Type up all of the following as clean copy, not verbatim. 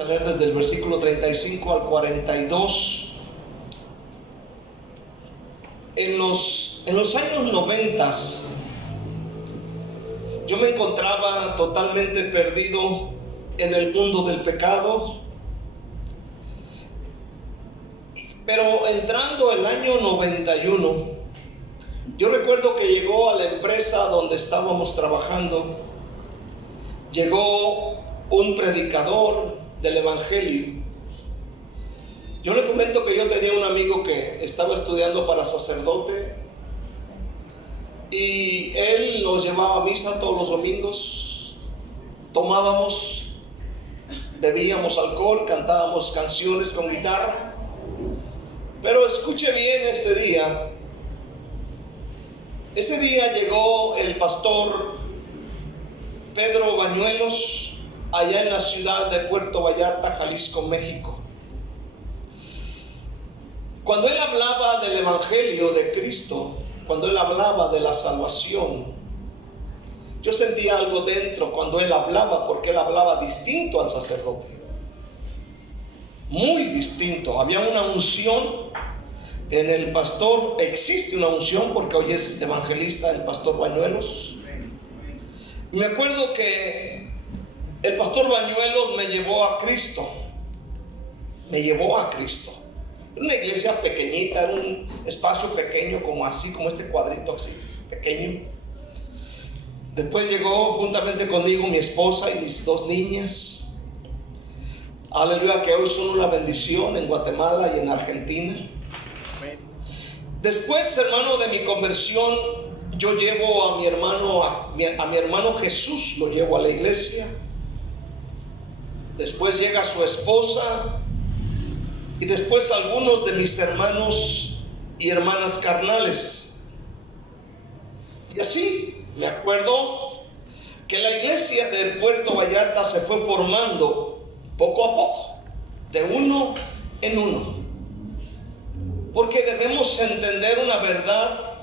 a leer desde el versículo 35 al 42. En los años 90 yo me encontraba totalmente perdido en el mundo del pecado, pero entrando el año 91, yo recuerdo que llegó a la empresa donde estábamos trabajando, llegó un predicador del evangelio. Yo le comento que yo tenía un amigo que estaba estudiando para sacerdote y él nos llevaba a misa todos los domingos. Tomábamos, bebíamos alcohol, cantábamos canciones con guitarra. Pero escuche bien este día. Ese día llegó el pastor Pedro Bañuelos allá en la ciudad de Puerto Vallarta, Jalisco, México. Cuando él hablaba del evangelio de Cristo, cuando él hablaba de la salvación, yo sentía algo dentro cuando él hablaba, porque él hablaba distinto al sacerdote, muy distinto. Había una unción en el pastor, existe una unción porque hoy es evangelista el pastor Bañuelos. Me acuerdo que el pastor Bañuelos me llevó a Cristo. Una iglesia pequeñita, en un espacio pequeño, como así, como este cuadrito así, pequeño. Después llegó juntamente conmigo mi esposa y mis dos niñas. Aleluya, que hoy son una bendición en Guatemala y en Argentina. Después, hermano, de mi conversión, yo llevo a mi hermano Jesús, lo llevo a la iglesia. Después llega su esposa. Y después algunos de mis hermanos y hermanas carnales. Y así me acuerdo que la iglesia de Puerto Vallarta se fue formando poco a poco, de uno en uno. Porque debemos entender una verdad: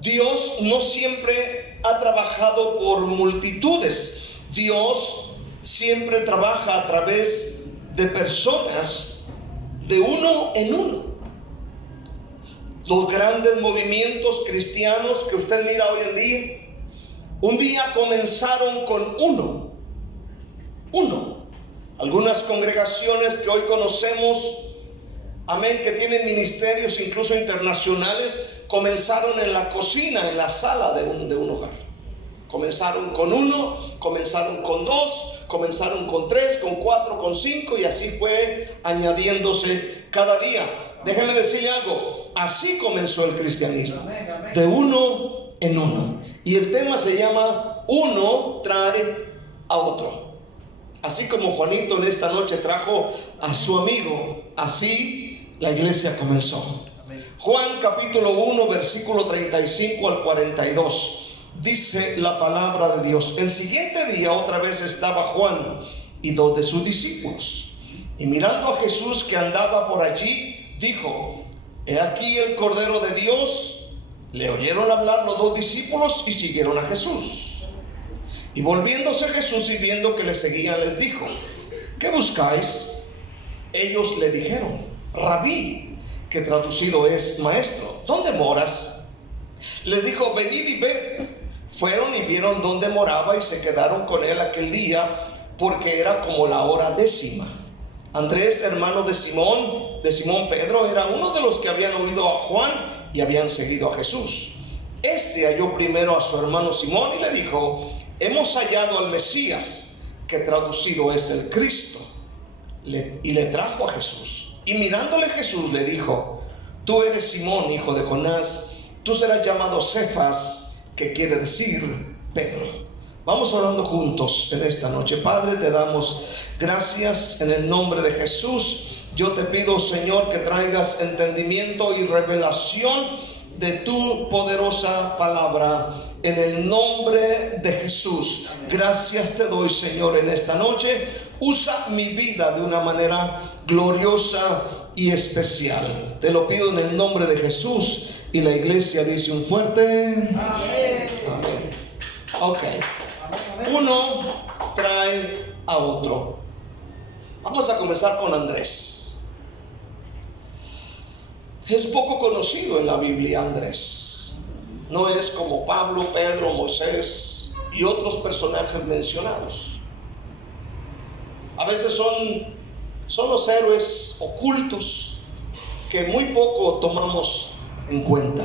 Dios no siempre ha trabajado por multitudes. Dios siempre trabaja a través de personas, de uno en uno. Los grandes movimientos cristianos que usted mira hoy en día, un día comenzaron con uno. Algunas congregaciones que hoy conocemos, amén, que tienen ministerios incluso internacionales, comenzaron en la cocina, en la sala de un hogar. Comenzaron con uno, comenzaron con dos, comenzaron con tres, con cuatro, con cinco, y así fue añadiéndose cada día. Déjeme decirle algo: así comenzó el cristianismo, de uno en uno. Y el tema se llama uno trae a otro. Así como Juanito en esta noche trajo a su amigo, así la iglesia comenzó. Juan capítulo 1 versículo 35 al 42. Dice la palabra de Dios: el siguiente día otra vez estaba Juan y dos de sus discípulos, y mirando a Jesús que andaba por allí, dijo: he aquí el Cordero de Dios. Le oyeron hablar los dos discípulos y siguieron a Jesús. Y volviéndose Jesús y viendo que le seguían, les dijo: ¿qué buscáis? Ellos le dijeron: Rabí, que traducido es maestro, ¿dónde moras? Les dijo: venid y ved. Fueron y vieron dónde moraba y se quedaron con él aquel día, porque era como la hora 10:00. Andrés, hermano de Simón Pedro, era uno de los que habían oído a Juan y habían seguido a Jesús. Este halló primero a su hermano Simón y le dijo: hemos hallado al Mesías, que traducido es el Cristo. Y le trajo a Jesús. Y mirándole Jesús le dijo: tú eres Simón, hijo de Jonás, tú serás llamado Cefas, que quiere decir Pedro. Vamos orando juntos en esta noche. Padre, te damos gracias en el nombre de Jesús. Yo te pido, Señor, que traigas entendimiento y revelación de tu poderosa palabra en el nombre de Jesús. Gracias te doy, Señor, en esta noche. Usa mi vida de una manera gloriosa y especial. Te lo pido en el nombre de Jesús. Y la iglesia dice un fuerte amén. Amén. Ok. Uno trae a otro. Vamos a comenzar con Andrés. Es poco conocido en la Biblia Andrés. No es como Pablo, Pedro, Moisés y otros personajes mencionados. A veces son los héroes ocultos que muy poco tomamos en cuenta.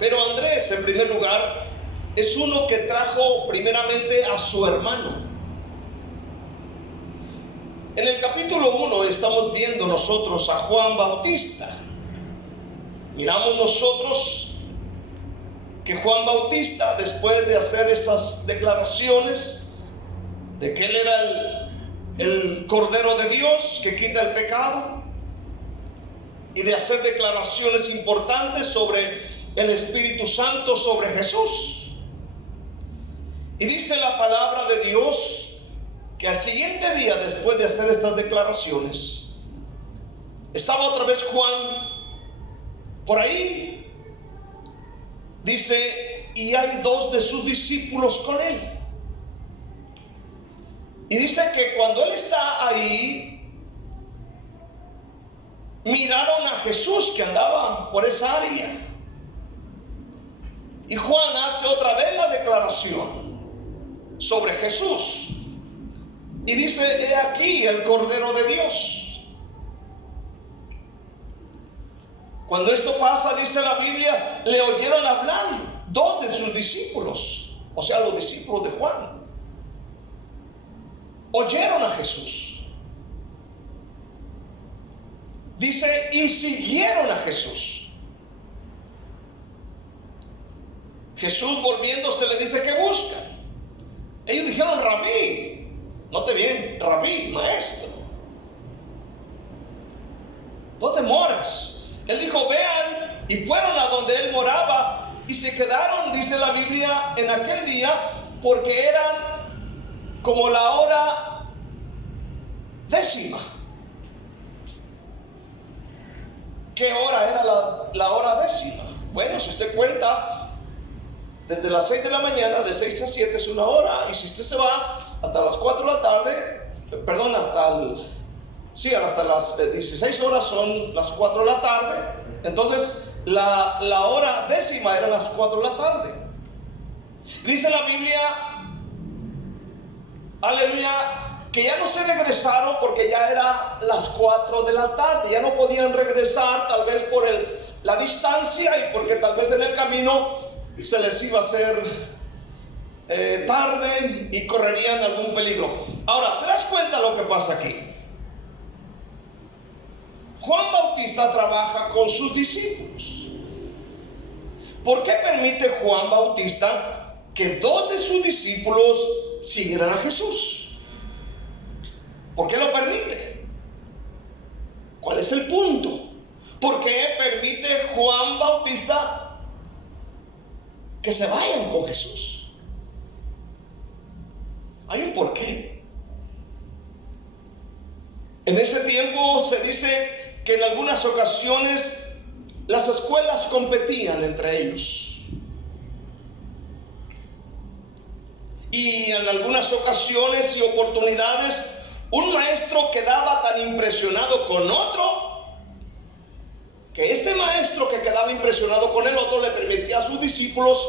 Pero Andrés, en primer lugar, es uno que trajo primeramente a su hermano. En el capítulo 1 estamos viendo nosotros a Juan Bautista. Miramos nosotros que Juan Bautista, después de hacer esas declaraciones de que él era el Cordero de Dios que quita el pecado, y de hacer declaraciones importantes sobre el Espíritu Santo, sobre Jesús, y dice la palabra de Dios que al siguiente día, después de hacer estas declaraciones, estaba otra vez Juan por ahí. Dice, y hay 2 de sus discípulos con él. Y dice que cuando él está ahí, miraron a Jesús que andaba por esa área. Y Juan hace otra vez la declaración sobre Jesús. Y dice, he aquí el Cordero de Dios. Cuando esto pasa, dice la Biblia, le oyeron hablar 2 de sus discípulos, o sea, los discípulos de Juan. Oyeron a Jesús. Dice, y siguieron a Jesús. Jesús, volviéndose, le dice, ¿qué buscan? Ellos dijeron, Rabí. Note bien, Rabí, maestro, ¿dónde moras? Él dijo, vean, y fueron a donde él moraba, y se quedaron, dice la Biblia, en aquel día, porque eran como la hora 10. ¿Qué hora era la hora 10? Bueno, si usted cuenta, desde las 6 de la mañana, de 6 a 7 es 1 hora, y si usted se va hasta las 4 de la tarde, perdón, hasta las 16 horas son las 4 de la tarde, entonces la hora 10 era las 4 de la tarde. Dice la Biblia, aleluya, que ya no se regresaron porque ya era las 4 de la tarde, ya no podían regresar, tal vez por la distancia y porque tal vez en el camino se les iba a hacer tarde y correrían algún peligro. Ahora, ¿te das cuenta lo que pasa aquí? Juan Bautista trabaja con sus discípulos. ¿Por qué permite Juan Bautista que 2 de sus discípulos siguieran a Jesús? ¿Por qué lo permite? ¿Cuál es el punto? ¿Por qué permite Juan Bautista que se vayan con Jesús? Hay un porqué. En ese tiempo se dice que en algunas ocasiones las escuelas competían entre ellos. Y en algunas ocasiones y oportunidades, un maestro quedaba tan impresionado con otro, que este maestro que quedaba impresionado con el otro le permitía a sus discípulos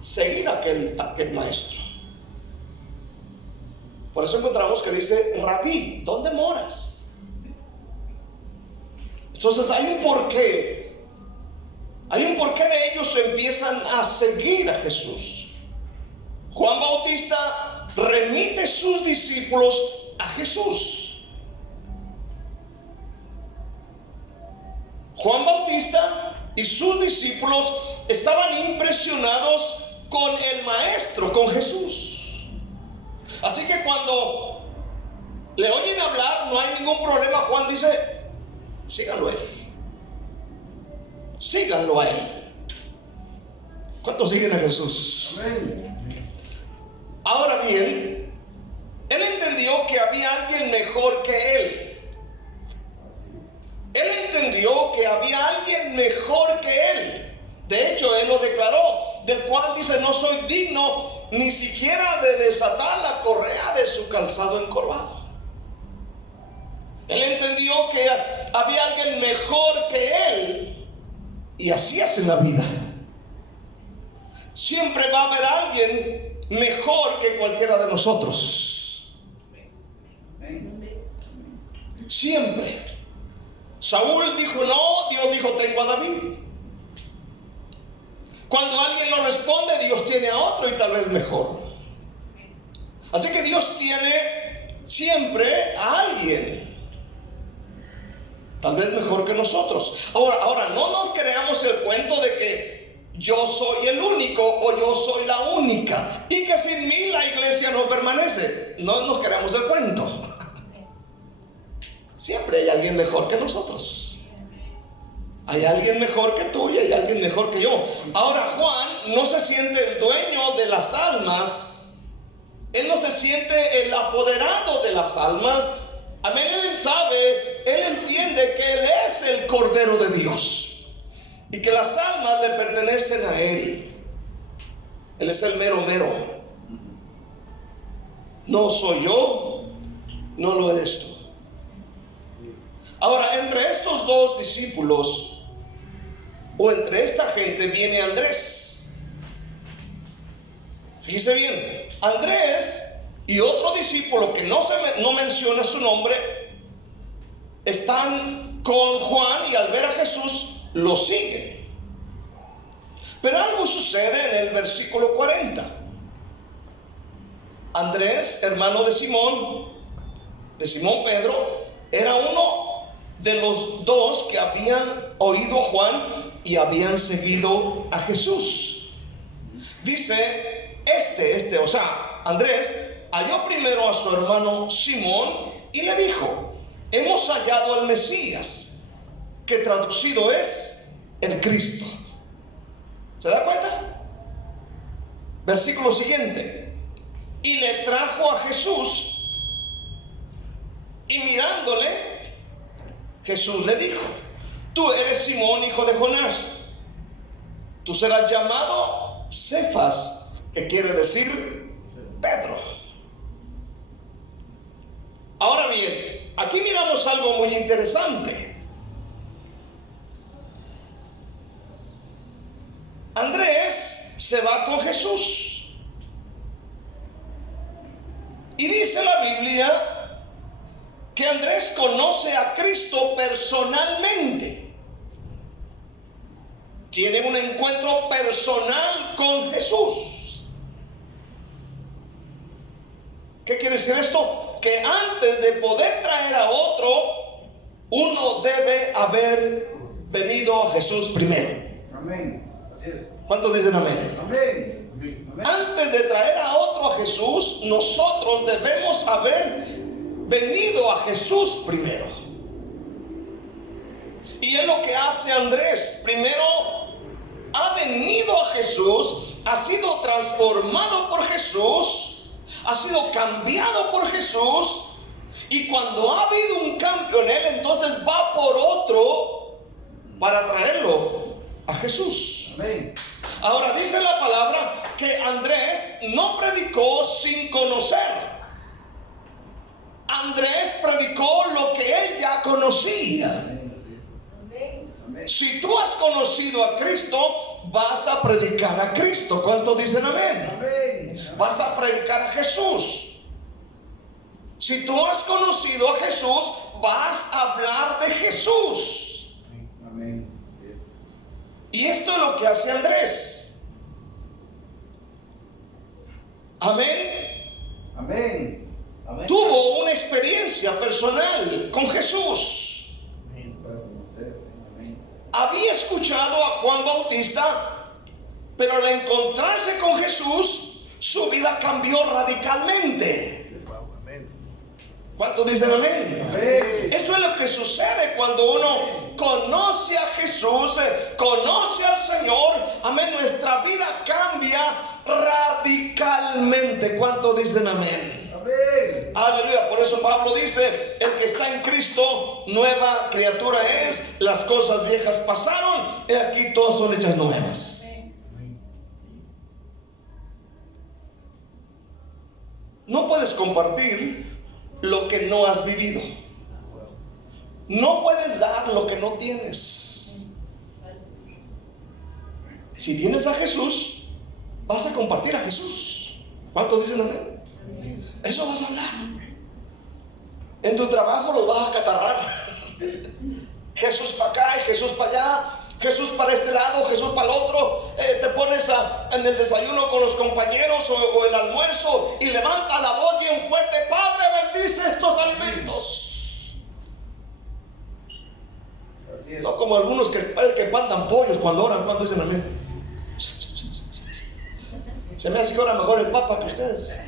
seguir a aquel maestro. Por eso encontramos que dice, Rabí, ¿dónde moras? Entonces hay un porqué. Hay un porqué de ellos empiezan a seguir a Jesús. Juan Bautista remite sus discípulos a Jesús. Juan Bautista y sus discípulos estaban impresionados con el maestro, con Jesús. Así que cuando le oyen hablar, no hay ningún problema. Juan dice, síganlo a él. Síganlo a él. ¿Cuántos siguen a Jesús? Amén. Ahora bien, él entendió que había alguien mejor que él. Él entendió que había alguien mejor que él. De hecho, él lo declaró, del cual dice, no soy digno ni siquiera de desatar la correa de su calzado encorvado. Él entendió que había alguien mejor que él. Y así es en la vida. Siempre va a haber alguien mejor que cualquiera de nosotros. Siempre. Saúl dijo no, Dios dijo tengo a David. Cuando alguien no responde, Dios tiene a otro y tal vez mejor. Así que Dios tiene siempre a alguien, tal vez mejor que nosotros. Ahora no nos creamos el cuento de que yo soy el único o yo soy la única y que sin mí la iglesia no permanece. No nos creamos el cuento. Siempre hay alguien mejor que nosotros. Hay alguien mejor que tú y hay alguien mejor que yo. Ahora Juan no se siente el dueño de las almas. Él no se siente el apoderado de las almas. Amén. Él sabe, él entiende que él es el Cordero de Dios y que las almas le pertenecen a él. Él es el mero mero. No soy yo, no lo eres tú. Ahora, entre estos dos discípulos o entre esta gente viene Andrés. Fíjese bien, Andrés y otro discípulo que no menciona su nombre están con Juan y al ver a Jesús lo siguen. Pero algo sucede en el versículo 40. Andrés, hermano de Simón Pedro, era uno de los dos que habían oído a Juan y habían seguido a Jesús. Dice o sea, Andrés halló primero a su hermano Simón y le dijo: hemos hallado al Mesías, que traducido es el Cristo. ¿Se da cuenta? Versículo siguiente. Y le trajo a Jesús, y mirándole, Jesús le dijo: tú eres Simón, hijo de Jonás. Tú serás llamado Cefas, que quiere decir Pedro. Ahora bien, aquí miramos algo muy interesante. Andrés se va con Jesús y dice la Biblia que Andrés conoce a Cristo personalmente. Tiene un encuentro personal con Jesús. ¿Qué quiere decir esto? Que antes de poder traer a otro, uno debe haber venido a Jesús primero. Amén. Así es. ¿Cuántos dicen amén? Amén. Amén. Antes de traer a otro a Jesús, nosotros debemos haber venido a Jesús primero. Y es lo que hace Andrés. Primero ha venido a Jesús, ha sido transformado por Jesús, ha sido cambiado por Jesús, y cuando ha habido un cambio en él, entonces va por otro para traerlo a Jesús. Amén. Ahora dice la palabra que Andrés no predicó sin conocer. Andrés predicó lo que él ya conocía. Si tú has conocido a Cristo, vas a predicar a Cristo. ¿Cuántos dicen amén? Amén. Vas a predicar a Jesús. Si tú has conocido a Jesús, vas a hablar de Jesús. Amén. Y esto es lo que hace Andrés. Amén. Amén. Amén. Tuvo una experiencia personal con Jesús. Había escuchado a Juan Bautista, pero al encontrarse con Jesús, su vida cambió radicalmente. ¿Cuántos dicen amén? Amén. Esto es lo que sucede cuando uno conoce a Jesús, conoce al Señor. Amén. Nuestra vida cambia radicalmente. ¿Cuántos dicen amén? Amén. Aleluya. Por eso Pablo dice: el que está en Cristo, nueva criatura es. Las cosas viejas pasaron, y aquí todas son hechas nuevas. No puedes compartir lo que no has vivido. No puedes dar lo que no tienes. Si tienes a Jesús, vas a compartir a Jesús. ¿Cuántos dicen amén? Eso vas a hablar. En tu trabajo los vas a catarrar. Jesús para acá y Jesús para allá, Jesús para este lado, Jesús para el otro. Te pones en el desayuno con los compañeros o el almuerzo y levanta la voz bien fuerte: Padre, bendice estos alimentos. Así es. No como algunos que pandan pollos cuando oran, cuando dicen amén. Se me hace que ora mejor el Papa que ustedes.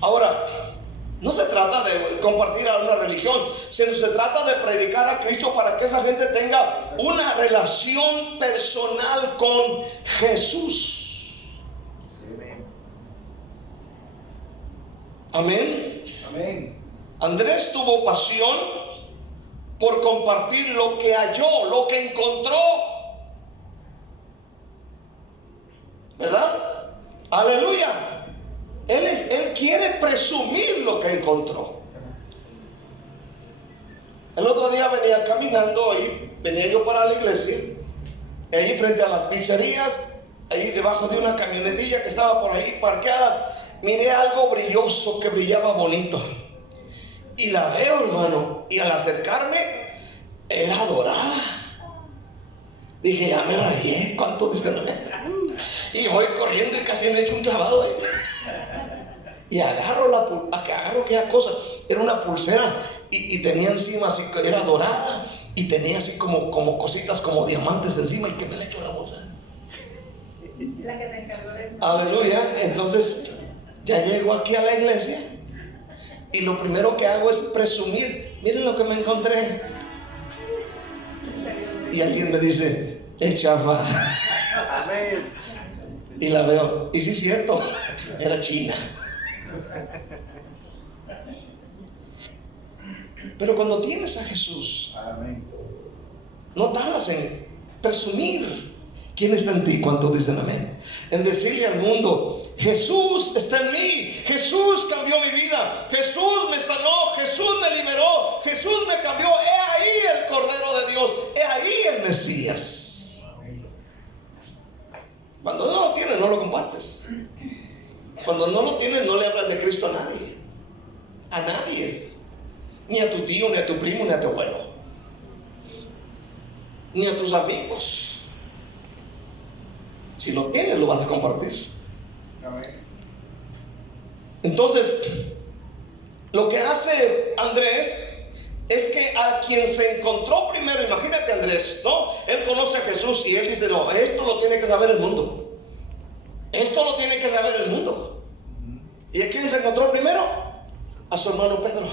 Ahora, no se trata de compartir a una religión, sino se trata de predicar a Cristo para que esa gente tenga una relación personal con Jesús. Amén. Amén. Andrés tuvo pasión por compartir lo que halló, lo que encontró. ¿Verdad? Aleluya. Él quiere presumir lo que encontró. El otro día venía caminando y venía yo para la iglesia, ahí frente a las pizzerías, ahí debajo de una camionetilla que estaba por ahí parqueada, miré algo brilloso que brillaba bonito. Y la veo, hermano, y al acercarme era dorada. Dije, ya me rayé, ¿cuánto dicen? Y voy corriendo y casi me echo un clavado ahí. Y agarro aquella cosa, era una pulsera y tenía encima así, era dorada y tenía así como cositas como diamantes encima, y que me le echo la bolsa. La que te encargó de... Aleluya. Entonces ya llego aquí a la iglesia y lo primero que hago es presumir: miren lo que me encontré. Y alguien me dice: chafa. Amén. Y la veo, y sí es cierto, era china. Pero cuando tienes a Jesús, Amén. no tardas en presumir quién está en ti. ¿Cuántos dicen amén? En decirle al mundo: Jesús está en mí, Jesús cambió mi vida, Jesús me sanó, Jesús me liberó, Jesús me cambió. He ahí el Cordero de Dios, he ahí el Mesías. Cuando no lo tienes, no lo compartes. Cuando no lo tienes, no le hablas de Cristo a nadie. A nadie. Ni a tu tío, ni a tu primo, ni a tu abuelo, ni a tus amigos. Si lo tienes, lo vas a compartir. Amén. Entonces, lo que hace Andrés es que a quien se encontró primero, imagínate Andrés, ¿no? Él conoce a Jesús y él dice: no, esto lo tiene que saber el mundo. Esto lo tiene que saber el mundo. ¿Y a quién se encontró primero? A su hermano Pedro,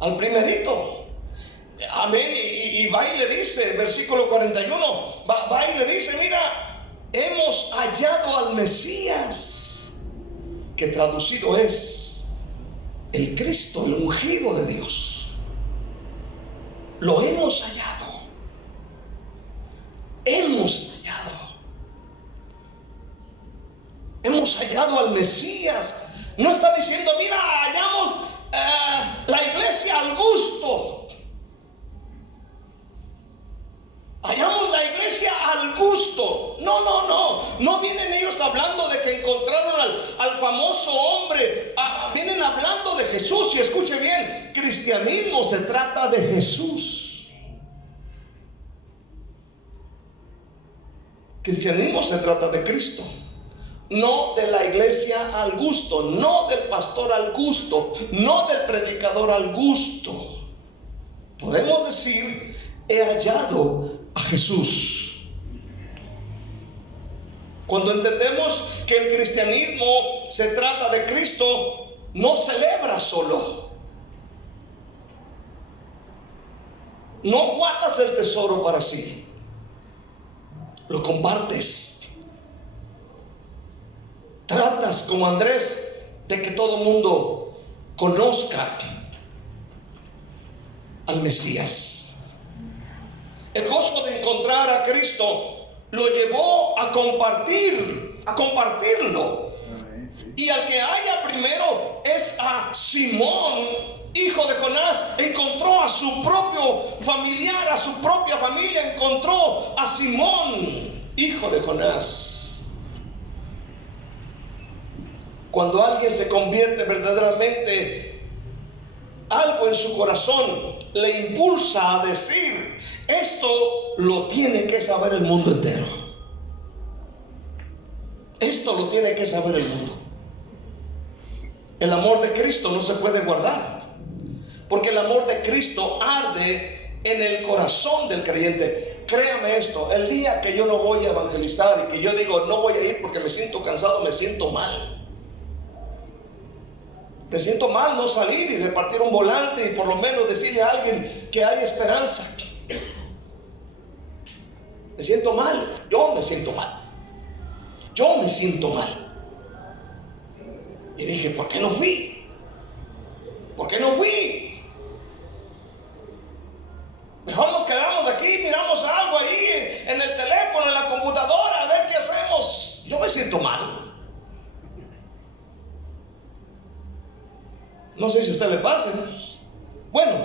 al primerito. Amén. Y va y le dice, versículo 41, va y le dice: mira, hemos hallado al Mesías, que traducido es el Cristo, el ungido de Dios. Lo hemos hallado. Hemos hallado. Hemos hallado al Mesías. No está diciendo: mira, hallamos la iglesia al gusto. Hallamos la iglesia al gusto. No vienen ellos hablando de que encontraron al famoso hombre. Vienen hablando de Jesús. Y escuche bien, cristianismo se trata de Jesús. Cristianismo se trata de Cristo, no de la iglesia al gusto, no del pastor al gusto, no del predicador al gusto. Podemos decir: he hallado a Jesús. Cuando entendemos que el cristianismo se trata de Cristo, no celebra solo. No guardas el tesoro para sí, lo compartes. Tratas, como Andrés, de que todo mundo conozca al Mesías. El gozo de encontrar a Cristo lo llevó a compartirlo. Y al que halla primero es a Simón, hijo de Jonás. Encontró a su propio familiar, a su propia familia. Encontró a Simón, hijo de Jonás. Cuando alguien se convierte verdaderamente, algo en su corazón le impulsa a decir: esto lo tiene que saber el mundo entero. Esto lo tiene que saber el mundo. El amor de Cristo no se puede guardar, porque el amor de Cristo arde en el corazón del creyente. Créame esto, el día que yo no voy a evangelizar y que yo digo no voy a ir porque me siento cansado, me siento mal. Me siento mal no salir y repartir un volante y por lo menos decirle a alguien que hay esperanza. Me siento mal, yo me siento mal. Yo me siento mal. Y dije, ¿por qué no fui? ¿Por qué no fui? Mejor nos quedamos aquí, miramos algo ahí en el teléfono, en la computadora, a ver qué hacemos. Yo me siento mal. No sé si a usted le pasa. Bueno,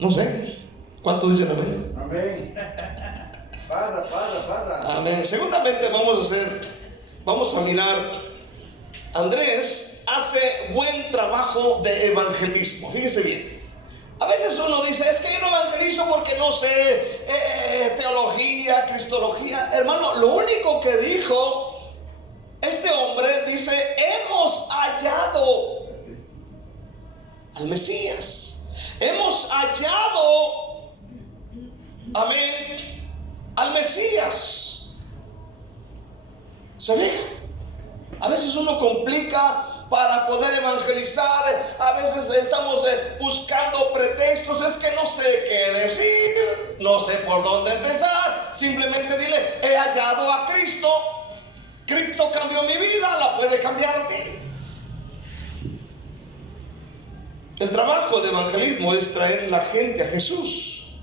no sé. ¿Cuántos dicen amén? Amén. Pasa. Amén. Segundamente vamos a mirar. Andrés hace buen trabajo de evangelismo. Fíjese bien. A veces uno dice, es que yo no evangelizo porque no sé teología, cristología. Hermano, lo único que dijo este hombre, dice, hemos hallado al Mesías. Hemos hallado, amén, al Mesías. ¿Se fija? A veces uno complica para poder evangelizar. A veces estamos buscando pretextos. Es que no sé qué decir, no sé por dónde empezar. Simplemente dile, he hallado a Cristo. Cristo cambió mi vida, la puede cambiar a ti. El trabajo de evangelismo es traer la gente a Jesús.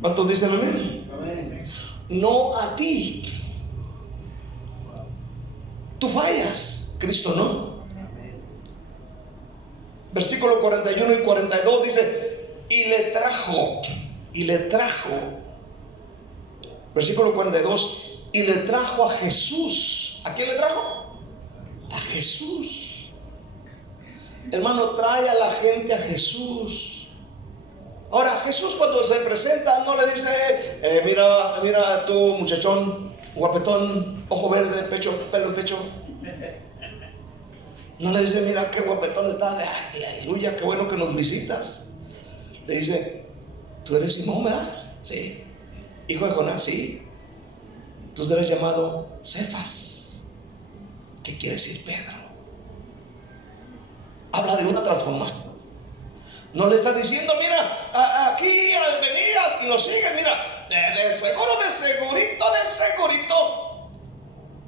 ¿Cuántos dicen amén? Amén. No a ti. Tú fallas, Cristo no. Versículo 41 y 42 dice, y le trajo. Versículo 42, y le trajo a Jesús. ¿A quién le trajo? A Jesús. Hermano, trae a la gente a Jesús. Ahora, Jesús cuando se presenta no le dice, mira tú muchachón, guapetón, ojo verde, pelo en pecho. No le dice, mira qué guapetón estás, aleluya, qué bueno que nos visitas. Le dice, tú eres Simón, ¿verdad? Sí. Hijo de Jonás, sí. Tú eres llamado Cefas, que quiere decir Pedro. Habla de una transformación. No le está diciendo, mira, aquí al venir y nos sigues, mira, de segurito,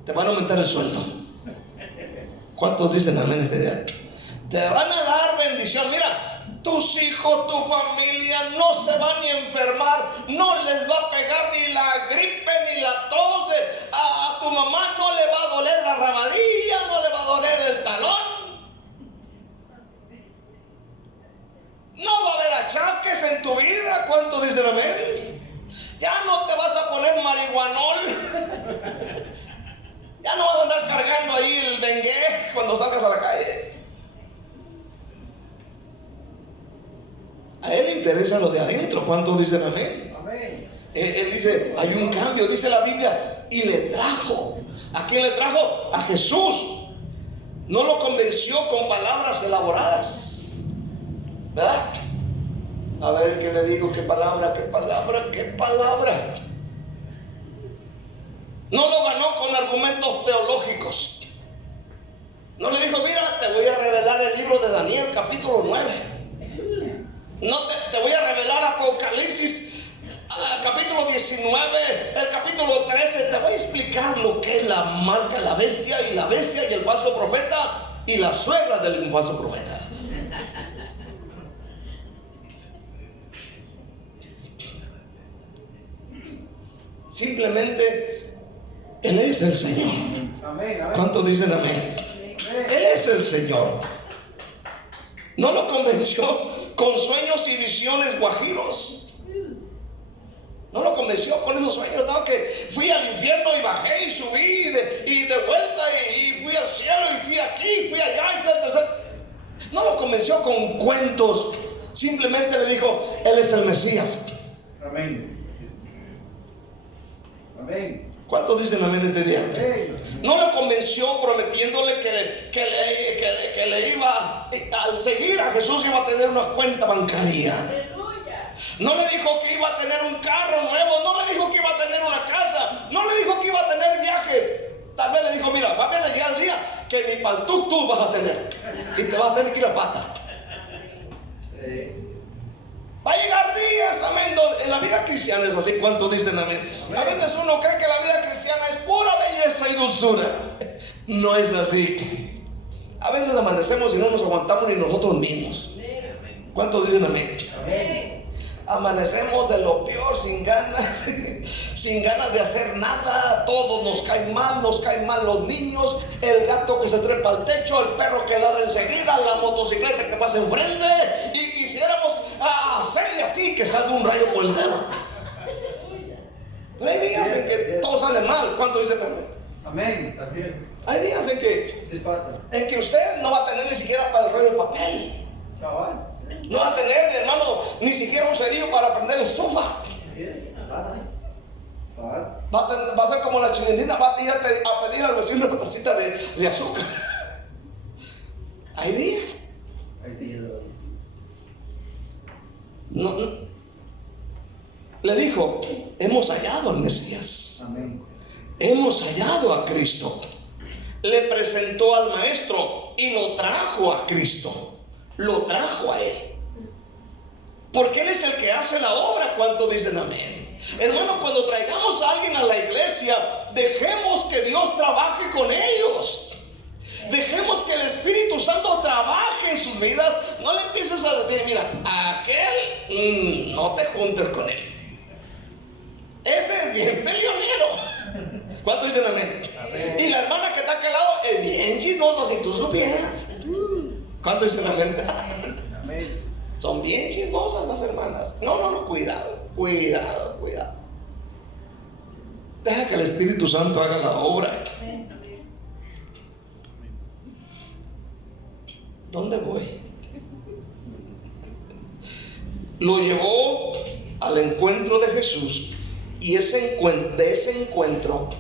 te van a aumentar el sueldo. ¿Cuántos dicen amén este día? Te van a dar bendición. Mira, tus hijos, tu familia no se van ni a enfermar, no les va a pegar ni la gripe ni la tos. A tu mamá no le va a doler la rabadilla, no le va a doler el talón. No va a haber achaques en tu vida. ¿Cuántos dicen amén? Ya no te vas a poner marihuanol. Ya no vas a andar cargando ahí el dengue cuando salgas a la calle. A él le interesa lo de adentro. ¿Cuántos dicen amén? Amén. Él dice, hay un cambio, dice la Biblia, y le trajo. ¿A quién le trajo? A Jesús. No lo convenció con palabras elaboradas, ¿verdad? A ver, ¿qué le digo? ¿Qué palabra? No lo ganó con argumentos teológicos. No le dijo, mira, te voy a revelar el libro de Daniel, capítulo 9. No te voy a revelar Apocalipsis, capítulo 19, el capítulo 13. Te voy a explicar lo que es la marca, la bestia y el falso profeta y la suegra del falso profeta. Simplemente Él es el Señor. Amén. Amén. ¿Cuántos dicen amén? Él es el Señor. No lo convenció con sueños y visiones guajiros. No lo convenció con esos sueños, no, que fui al infierno y bajé y subí y de vuelta y fui al cielo y fui aquí, y fui allá y fui al tercer. No lo convenció con cuentos. Simplemente le dijo, Él es el Mesías. Amén. Amén. ¿Cuántos dicen amén este día? Amén. No lo convenció prometiéndole que le iba, al seguir a Jesús, iba a tener una cuenta bancaria. No le dijo que iba a tener un carro nuevo, no le dijo que iba a tener una casa, no le dijo que iba a tener viajes. Tal vez le dijo, mira, va a llegar el día que ni para el tuk-tuk vas a tener y te vas a tener que ir a pata. Va a llegar días, amén. En la vida cristiana es así. ¿Cuántos dicen amén? A veces uno cree que la vida cristiana es pura belleza y dulzura. No es así. A veces amanecemos y no nos aguantamos ni nosotros mismos. ¿Cuántos dicen amén? Amén. Amanecemos de lo peor, sin ganas de hacer nada. Todos nos caen mal los niños, el gato que se trepa al techo, el perro que ladra enseguida, la motocicleta que pasa enfrente, y quisiéramos hacerle así que salga un rayo por el dedo. Pero hay días en que todo sale mal. ¿Cuánto dicen amén? Amén. Así es. Hay días en que, Así pasa. usted no va a tener ni siquiera para el rollo de papel. Cabal. No va a tener, hermano, ni siquiera un cerillo para prender la estufa. Así es. Pasa. Cabal. Va a ser como la chilindrina, va a ir a pedir al vecino una tacita de azúcar. Hay días. Ahí te llevo. No. Le dijo, hemos hallado al Mesías. Amén. Hemos hallado a Cristo. Le presentó al maestro y lo trajo a Cristo. Lo trajo a él. Porque Él es el que hace la obra. ¿Cuánto dicen amén? Hermano, cuando traigamos a alguien a la iglesia, dejemos que Dios trabaje con ellos. Dejemos que el Espíritu Santo trabaje en sus vidas. No le empieces a decir, mira, aquel, no te juntes con él. Ese es bien peleonero. ¿Cuánto dicen amén? Amén. Y la hermana que está acá al lado es bien chismosa, si tú supieras. ¿Cuánto dicen amén? Amén. Son bien chismosas las hermanas. No, cuidado. Deja que el Espíritu Santo haga la obra. ¿Dónde voy? Lo llevó al encuentro de Jesús. Y de ese encuentro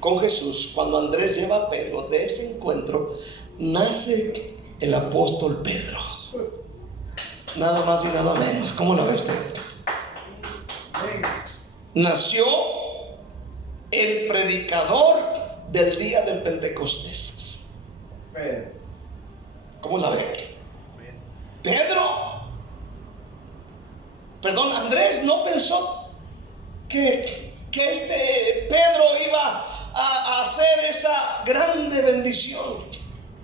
con Jesús, cuando Andrés lleva a Pedro, de ese encuentro nace el apóstol Pedro. Nada más y nada menos. ¿Cómo lo ve usted? Amén. Nació el predicador del día del Pentecostés. Pedro. ¿Cómo la ve? Andrés no pensó que este Pedro iba a hacer esa grande bendición.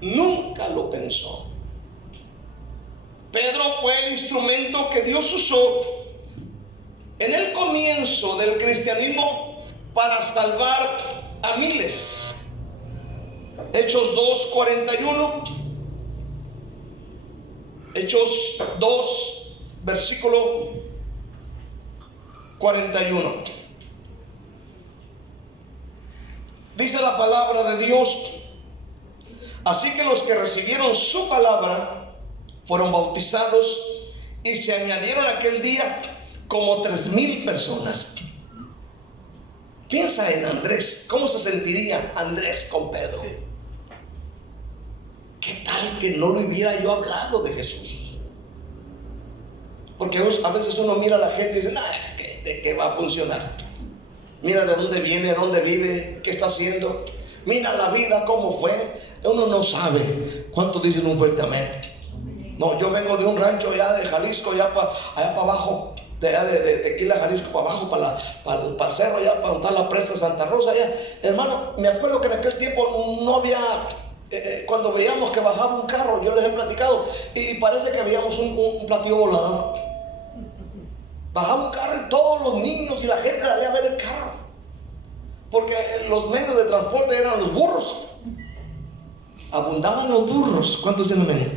Nunca lo pensó. Pedro fue el instrumento que Dios usó en el comienzo del cristianismo para salvar a miles. Hechos 2:41. Hechos 2, versículo 41. Dice la palabra de Dios: así que los que recibieron su palabra fueron bautizados, y se añadieron aquel día como 3,000 personas. Piensa en Andrés. ¿Cómo se sentiría Andrés con Pedro? ¿Qué tal que no le hubiera yo hablado de Jesús? Porque a veces uno mira a la gente y dice, nada, que va a funcionar. Mira de dónde viene, de dónde vive, qué está haciendo. Mira la vida, cómo fue. Uno no sabe. ¿Cuántos dicen un fuerte amén? No, yo vengo de un rancho allá de Jalisco, allá para abajo, de Tequila, Jalisco, para abajo, para el cerro, allá para montar la presa de Santa Rosa, allá. Hermano, me acuerdo que en aquel tiempo no había, cuando veíamos que bajaba un carro, yo les he platicado, y parece que veíamos un platillo volador. Bajaba un carro y todos los niños y la gente salía a ver el carro. porque los medios de transporte eran los burros. Abundaban los burros. ¿Cuántos dicen amén?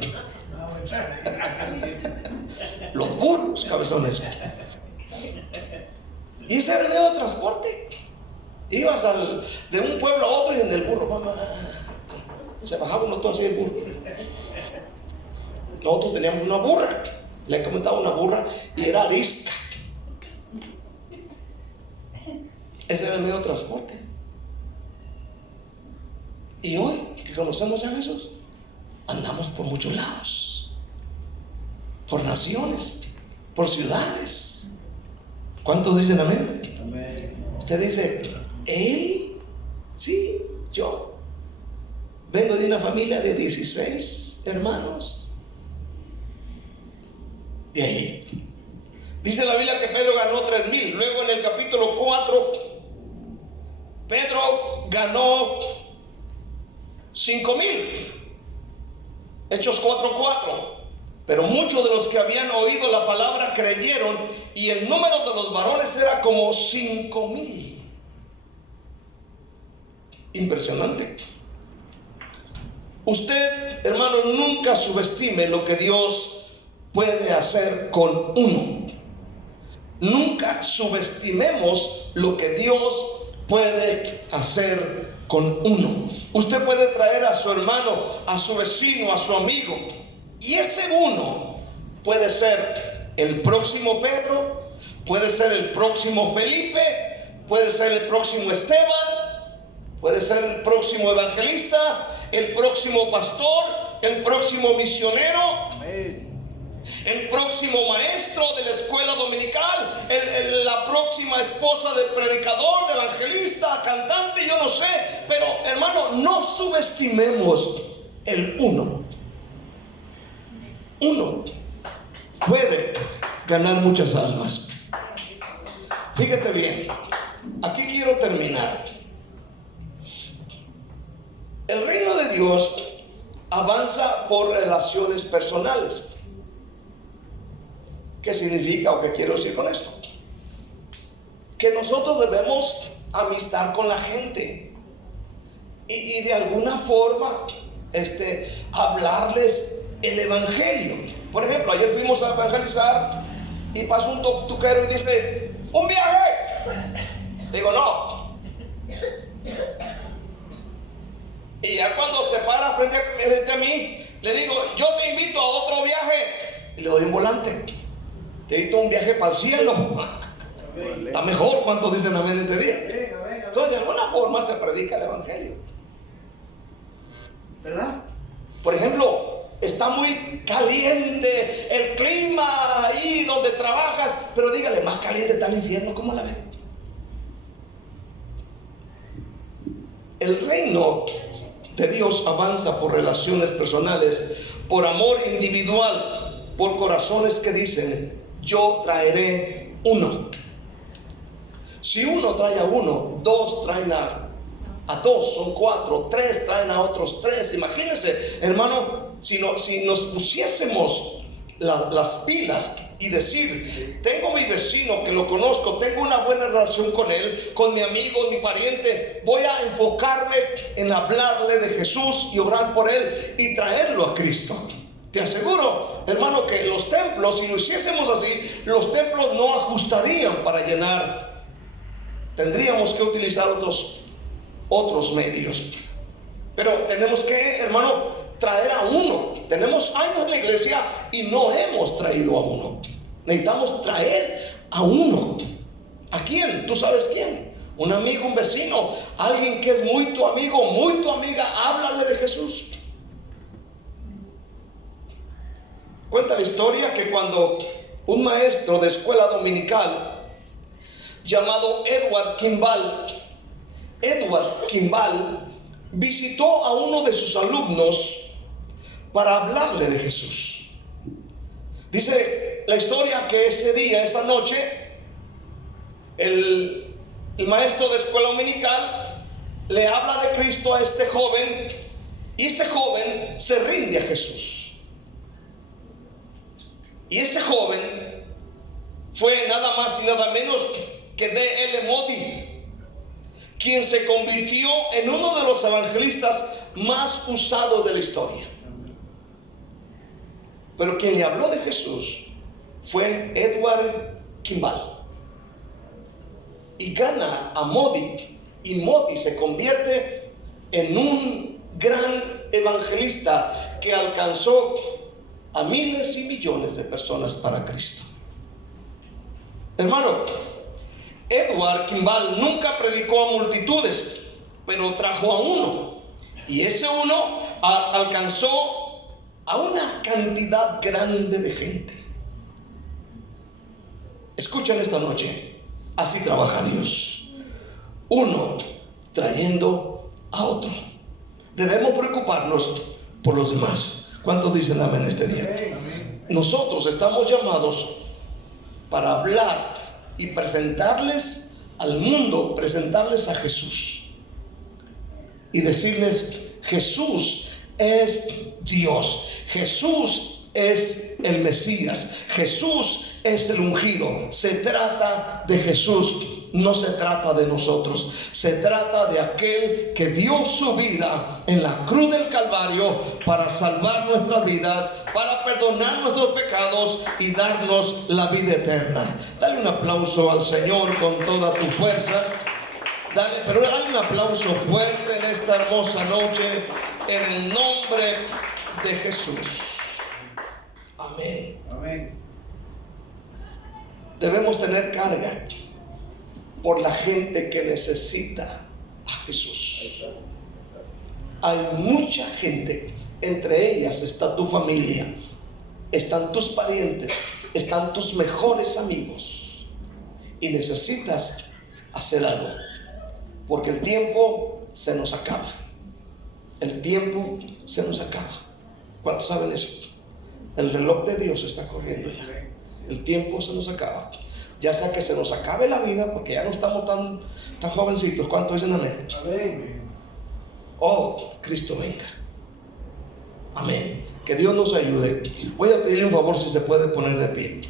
Los burros, cabezones. Y ese era el medio de transporte. Ibas de un pueblo a otro y en el burro, se bajaba uno todo así del burro. Nosotros teníamos una burra. Le comentaba una burra y era arisca. Ese era el medio de transporte. Y hoy que conocemos a Jesús, andamos por muchos lados, por naciones, por ciudades. ¿Cuántos dicen amén? Amén. Usted dice, él, sí, yo vengo de una familia de 16 hermanos. De ahí dice la Biblia que Pedro ganó 3,000. Luego en el capítulo 4 Pedro ganó 5,000. Hechos 4:4. Pero muchos de los que habían oído la palabra creyeron, y el número de los varones era como 5,000. Impresionante. Usted, hermano, nunca subestime lo que Dios puede hacer con uno. Nunca subestimemos lo que Dios puede hacer con uno. Usted puede traer a su hermano, a su vecino, a su amigo, y ese uno puede ser el próximo Pedro, puede ser el próximo Felipe, puede ser el próximo Esteban, puede ser el próximo evangelista, el próximo pastor, el próximo misionero, Amén. el próximo maestro de la escuela dominical, la próxima esposa del predicador, de evangelista, cantante, yo no sé. Pero hermano, no subestimemos el uno. Uno puede ganar muchas almas. Fíjate bien, aquí quiero terminar. El reino de Dios avanza por relaciones personales. ¿Qué significa o qué quiero decir con esto? Que nosotros debemos amistar con la gente y de alguna forma hablarles el evangelio. Por ejemplo, ayer fuimos a evangelizar y pasó un tuquero y dice, ¡un viaje! Digo, no. Y ya cuando se para frente a mí, le digo, yo te invito a otro viaje. Y le doy un volante. Te invito a un viaje para el cielo. Está mejor. ¿Cuántos dicen amén este día? Entonces, de alguna forma se predica el evangelio, ¿verdad? Por ejemplo, está muy caliente el clima ahí donde trabajas, pero dígale, más caliente está el infierno. ¿Cómo la ves? El reino de Dios avanza por relaciones personales, por amor individual, por corazones que dicen, yo traeré uno. Si uno trae a uno, dos traen a dos, son 4, 3 traen a otros 3. Imagínense, hermano, si nos pusiésemos las pilas y decir, tengo mi vecino que lo conozco, tengo una buena relación con él, con mi amigo, mi pariente, voy a enfocarme en hablarle de Jesús y orar por él y traerlo a Cristo. Te aseguro, hermano, que los templos, si lo hiciésemos así, los templos no ajustarían para llenar. Tendríamos que utilizar otros medios. Pero tenemos que, hermano, traer a uno. Tenemos años en la iglesia y no hemos traído a uno. Necesitamos traer a uno. ¿A quién? ¿Tú sabes quién? Un amigo, un vecino, alguien que es muy tu amigo, muy tu amiga. Háblale de Jesús. Cuenta la historia que cuando un maestro de escuela dominical llamado Edward Kimball visitó a uno de sus alumnos para hablarle de Jesús. Dice la historia que ese día, esa noche, el maestro de escuela dominical le habla de Cristo a este joven, y este joven se rinde a Jesús. Y ese joven fue nada más y nada menos que D.L. Moody, quien se convirtió en uno de los evangelistas más usados de la historia. Pero quien le habló de Jesús fue Edward Kimball. Y gana a Moody. Y Moody se convierte en un gran evangelista que alcanzó a miles y millones de personas para Cristo. Hermano, Edward Kimball nunca predicó a multitudes, pero trajo a uno. Y ese uno alcanzó a una cantidad grande de gente. Escuchen esta noche, así trabaja Dios. Uno trayendo a otro. Debemos preocuparnos por los demás. ¿Cuántos dicen amén este día? Nosotros estamos llamados para hablar y presentarles al mundo, presentarles a Jesús y decirles: Jesús es Dios, Jesús es el Mesías, Jesús es el ungido. Se trata de Jesús, no se trata de nosotros. Se trata de aquel que dio su vida en la cruz del Calvario para salvar nuestras vidas, para perdonar nuestros pecados y darnos la vida eterna. Dale un aplauso al Señor con toda tu fuerza. Pero dale un aplauso fuerte en esta hermosa noche, en el nombre de Jesús. Amén. Amén. Debemos tener carga por la gente que necesita a Jesús. Hay mucha gente, entre ellas está tu familia, están tus parientes, están tus mejores amigos, y necesitas hacer algo, porque el tiempo se nos acaba. El tiempo se nos acaba. ¿Cuántos saben eso? El reloj de Dios está corriendo ya. El tiempo se nos acaba. Ya sea que se nos acabe la vida, porque ya no estamos tan jovencitos. ¿Cuántos dicen amén? Amén. Oh, Cristo venga. Amén. Que Dios nos ayude. Voy a pedirle un favor, si se puede poner de pie.